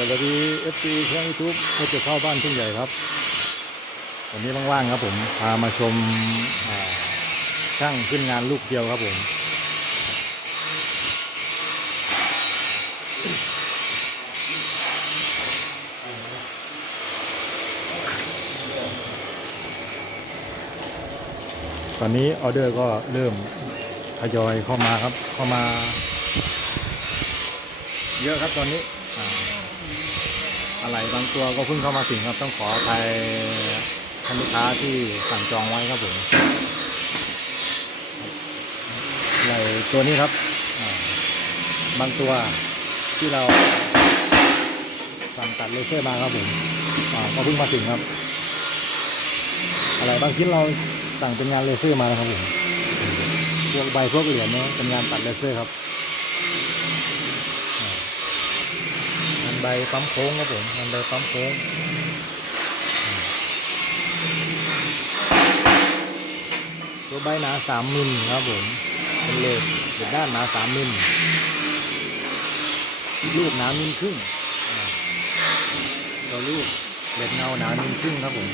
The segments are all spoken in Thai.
วัสดีเอฟซีช่องยูทูบเพื่อจะเข้าบ้านทุ่งใหญ่ครับ วันนี้ว่างๆครับผมพามาชมช่างขึ้นงานลูกเดียวครับผมตอนนี้ออเดอร์ก็เริ่มทยอยเข้ามาครับ เข้ามา เยอะครับตอนนี้ อะไรบางตัวก็เพิ่งเข้ามาถึงครับต้องขออภัยท่านลูกค้าที่สั่งจองไว้ครับผมอะไรตัวนี้ครับบางตัวที่เราสั่งตัดเลเซอร์มาครับผมก็เพิ่งมาถึงครับ อะไรบางชิ้นเราสั่งเป็นงานเลเซอร์มานะครับผมพวกใบพวกเหรียญเนี่ยเป็นงานตัดเลเซอร์ครับ ใบปั๊มโค้งครับผมมันใบปั๊มโค้งตัวใบหนาสามมิลครับผมเป็นเลดเด็ดด้านหนาสามมิลลูกหนามิลครึ่งอ่าตัวลูกเล็ดเงาหนามิลครึ่งครับผม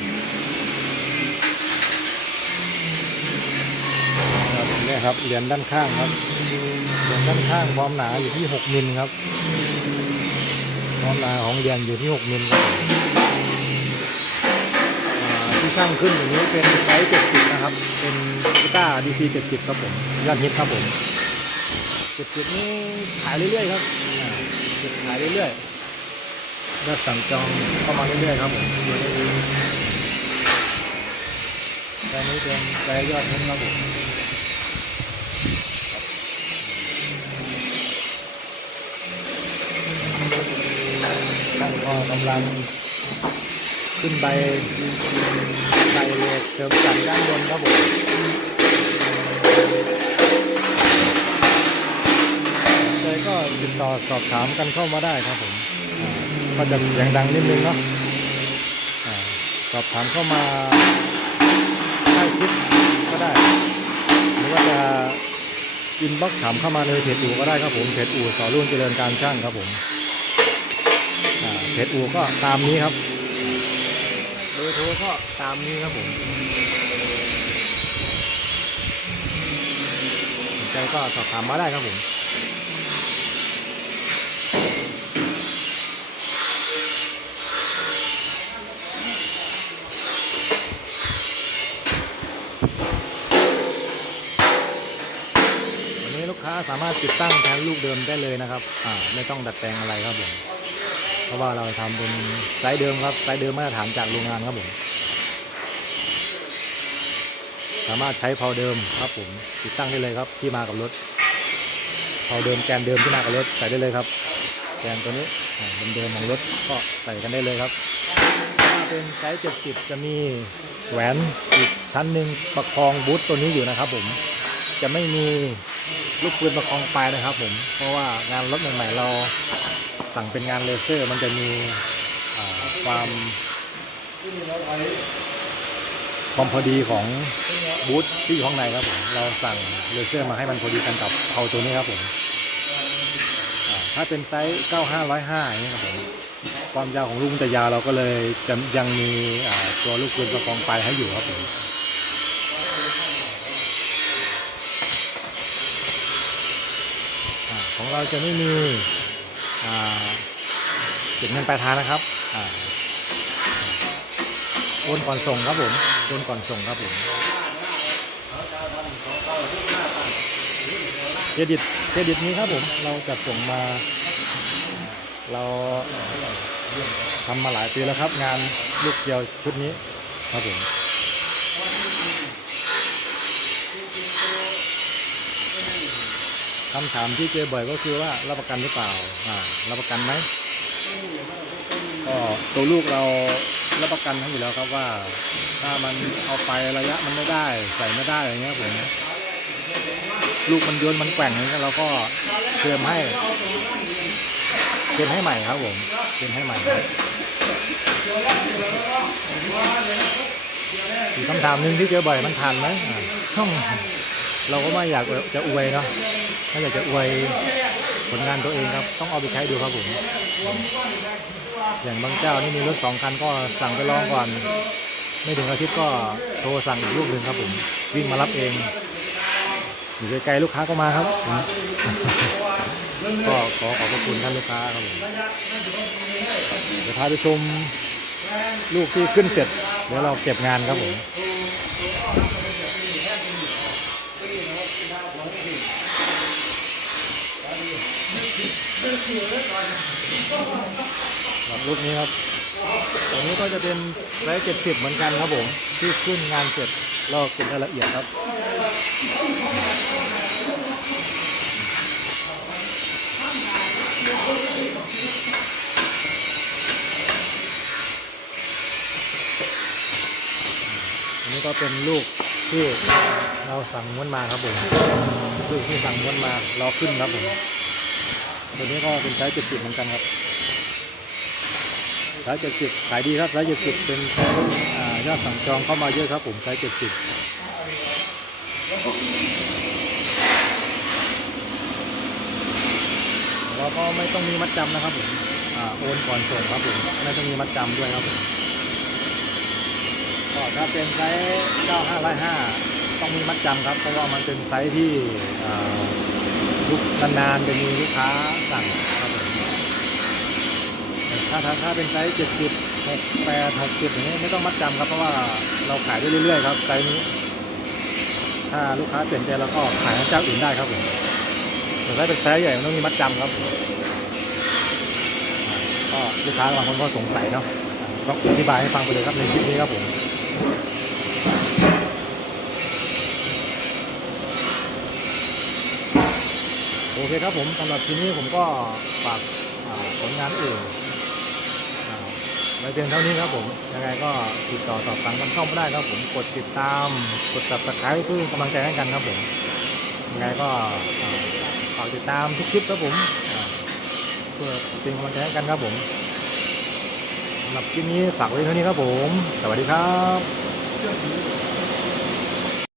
ครับเนี่ยครับเหรียญด้านข้างครับเหรียญด้านข้างความหนาอยู่ที่หกมิลครับ ความหนาของเรียญอยู่ที่ 6มิลครับผมอ่าที่สร้างขึ้นอย่างนี้เป็นไซส์70 นะครับ เป็นกีตาร์ DC 70 ครับผมยอดฮิตครับผม70 นี่ขายเรื่อยๆครับขายเรื่อยๆยอดสั่งจองเข้ามาเรื่อยๆครับผมแต่นี้เป็นไซส์ยอดฮิตครับผม ท่านก็กำลังขึ้นใบใบเลกเสริมจันด้านบนครับผมใจก็ติดต่อสอบถามกันเข้ามาได้ครับผมก็จะเสียงดังนิดนึงเนาะสอบถามเข้ามาใต้คลิปก็ได้ หรือว่าจะอินบ็อกถามเข้ามาในเพจอู่ก็ได้ครับผมเพจอู่สอรุ่นเจริญการช่างครับผม เพจอูก็ตามนี้ครับเบอร์โทรก็ตามนี้ครับผมสนใจก็สอบถามมาได้ครับผมวันนี้ลูกค้าสามารถติดตั้งแทนลูกเดิมได้เลยนะครับ อ่า ไม่ต้องดัดแปลงอะไรครับผม เพราะว่าเราทำเป็นไซส์เดิมครับไซส์เดิมมาตรฐานจากโรงงานครับผมสามารถใช้พาเดิมครับผมติดตั้งได้เลยครับที่มากับรถพาเดิมแกนเดิมที่มากับรถใส่ได้เลยครับแกนตัวนี้อ่าเดิมๆของรถก็ใส่กันได้เลยครับถ้าเป็นไซส์70 จะมีแหวนอีกชั้นหนึ่งประคองบูทตัวนี้อยู่นะครับ ผมจะไม่มีลูกปืนประคองปลายนะครับ ผมเพราะว่างานรถใหม่ๆเรา สั่งเป็นงานเลเซอร์มันจะมีความความพอดีของบูทที่อยู่ข้างในครับผมเราสั่งเลเซอร์มาให้มันพอดีกันกับเขาตัวนี้ครับผมถ้าเป็นไซส์ 9505อย่างนี้ครับผมความยาวของลูกจะยาวเราก็เลยจะยังมีตัวลูกปืนประกองปให้อยู่ครับผมของเราจะไม่มี อ่าเก็บเงินปลายทางนะครับอ่าโอนก่อนส่งครับผมโอนก่อนส่งครับผมเครดิตเครดิตนี้ครับผมเราจะส่งมา เราทำมาหลายปีแล้วครับ งานลูกเกียวชุดนี้ครับผม คำถามที่เจอบ่อยก็คือว่ารับประกันหรือเปล่าอ่ารับประกันไหมก็ตัวลูกเรารับประกันทั้งอยู่แล้วครับว่า ถ้ามันเอาไประยะมันไม่ได้ใส่ไม่ได้อะไรเงี้ยผมลูกมันโยนมันแกว่งอย่างเงี้ยเราก็เตรียมให้เตรียมให้ใหม่ครับผมเตรียมให้ใหม่ครับอีกคำถามหนึ่งที่เจอบ่อยมันทันไหมช่องเราก็ไม่อยากจะอวยเนาะ ไม่อยากจะอวยผลงานตัวเองครับ ต้องเอาไปใช้ดูครับผม อย่างบางเจ้านี่มีรถสองคันก็สั่งไปลองก่อน ไม่ถึงอาทิตย์ก็โทรสั่งอีกลูกหนึ่งครับผม วิ่งมารับเอง อยู่ไกลๆลูกค้าก็มาครับผมก็ขอขอบพระคุณท่านลูกค้าครับผมเดี๋ยวพาไปชมลูกที่ขึ้นเสร็จเดี๋ยวเราเก็บงานครับผม แบบลูกนี้ครับตัวนี้ก็จะเป็นไซส์เจ็ดสิบเหมือนกันครับผม ที่ขึ้นงานเสร็จเราเก็บรายละเอียดครับอันนี้ก็เป็นลูกที่เราสั่งม้วนมาครับผม ลูกที่สั่งม้วนมา รอขึ้นครับผม ตัวนี้ก็เป็นไซส์เจ็ดสิบเหมือนกันครับไซส์เจ็ดสิบขายดีครับไซส์เจ็ดสิบเป็นไซส์อ่ายอดสั่งจองเข้ามาเยอะครับผมไซส์เจ็ดสิบแล้วก็ไม่ต้องมีมัดจำนะครับผมอโอนก่อนส่งครับผมไม่ต้องมีมัดจำด้วยครับผมก็ถ้าเป็นไซส์9505ต้องมีมัดจำครับเพราะว่ามันเป็นไซส์ที่ ลูกนานๆจะมีลูกค้าสั่งครับผมถ้าถ้าถ้าเป็นไซส์70 68 60อย่างนี้ไม่ต้องมัดจำครับเพราะว่าเราขายได้เรื่อยๆครับไซส์นี้ ถ้าลูกค้าเปลี่ยนใจแล้วก็ขายให้เจ้าอื่นได้ครับผมแต่ถ้าเป็นไซส์ใหญ่มันต้องมีมัดจำครับก็ลูกค้าบางคนก็สงสัยเนาะก็อธิบายให้ฟังไปเลยครับในคลิปนี้ครับผม โอเคครับผมสำหรับทีนี้ผมก็ฝากผลงานอื่นไว้เพียงเท่านี้ครับผมยังไงก็ติดต่อสอบถามกันเข้ามาได้ครับผมกดติดตามกด subscribe เพื่อกำลังใจให้กันครับผมยังไงก็ฝากติดตามทุกคลิปครับผมเพื่อเป็นกำลังใจให้กันครับผมสำหรับคลิปนี้ฝากไว้เท่านี้ครับผม สวัสดีครับ